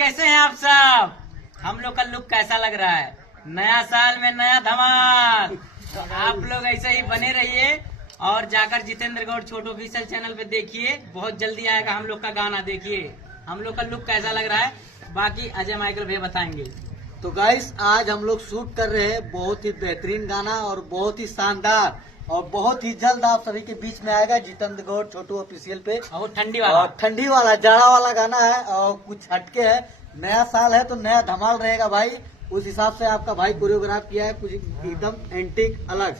कैसे हैं आप सब? हम लोग का लुक कैसा लग रहा है? नया साल में नया धमाल। तो आप लोग ऐसे ही बने रहिए और जाकर जितेंद्र गौड़ छोटू ऑफिशियल चैनल पे देखिए, बहुत जल्दी आएगा हम लोग का गाना। देखिए हम लोग का लुक कैसा लग रहा है, बाकी अजय माइकल भैया बताएंगे। तो गाइस आज हम लोग शूट कर रहे हैं बहुत ही बेहतरीन गाना और बहुत ही शानदार और बहुत ही जल्द आप सभी के बीच में आएगा जितेंद्र गौड़ छोटू ऑफिशियल पे। और ठंडी वाला, और ठंडी वाला जाड़ा वाला गाना है और कुछ हटके है। नया साल है तो नया धमाल रहेगा भाई। उस हिसाब से आपका भाई कोरियोग्राफ किया है कुछ एकदम एंटिक अलग।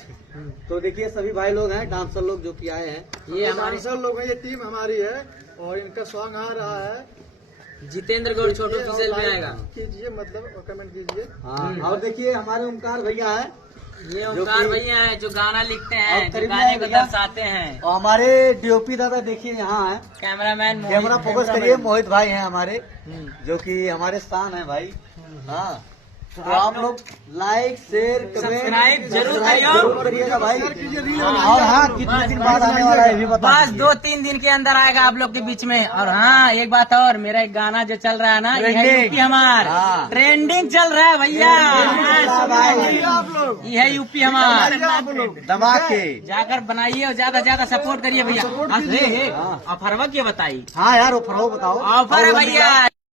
तो देखिए सभी भाई लोग हैं, डांसर लोग जो कि आए हैं, ये हमारे डांसर लोग हैं, ये टीम हमारी है और इनका सॉन्ग आ रहा है। जितेंद्र गौड़ छोटू ऑफिशियल पे आएगा। कीजिए मतलब और कमेंट कीजिए। हाँ। और देखिए हमारे ओमकार भैया हैं, ये ओमकार भैया हैं जो गाना लिखते हैं, और जो करीब गाने को भैया। दर्शाते हैं। और हमारे डीओपी दादा देखिए यहाँ है, कैमरामैन कैमरा फोकस करिए। मोहित भाई हैं हमारे, हम्म। जो कि हमारे स्थान है भाई। हाँ तो आप लोग लाइक शेयर सब्सक्राइब जरूर करिएगा भाई। और हाँ कितने दिन बाद आने वाला है ये भी बता बस दीजिए। 2-3 दिन के अंदर आएगा आप लोग के बीच में। और हाँ एक बात और, मेरा एक गाना जो चल रहा है ना, ये है ट्रेंडिंग। यूपी हमार हाँ। ट्रेंडिंग चल रहा है भैया। ये है यूपी हमार धमाके। जाकर बनाइए और ज्यादा ज्यादा सपोर्ट करिए भैया। ऑफर क्या बताई? हाँ यार ऑफर हो बताओ। ऑफर है भैया,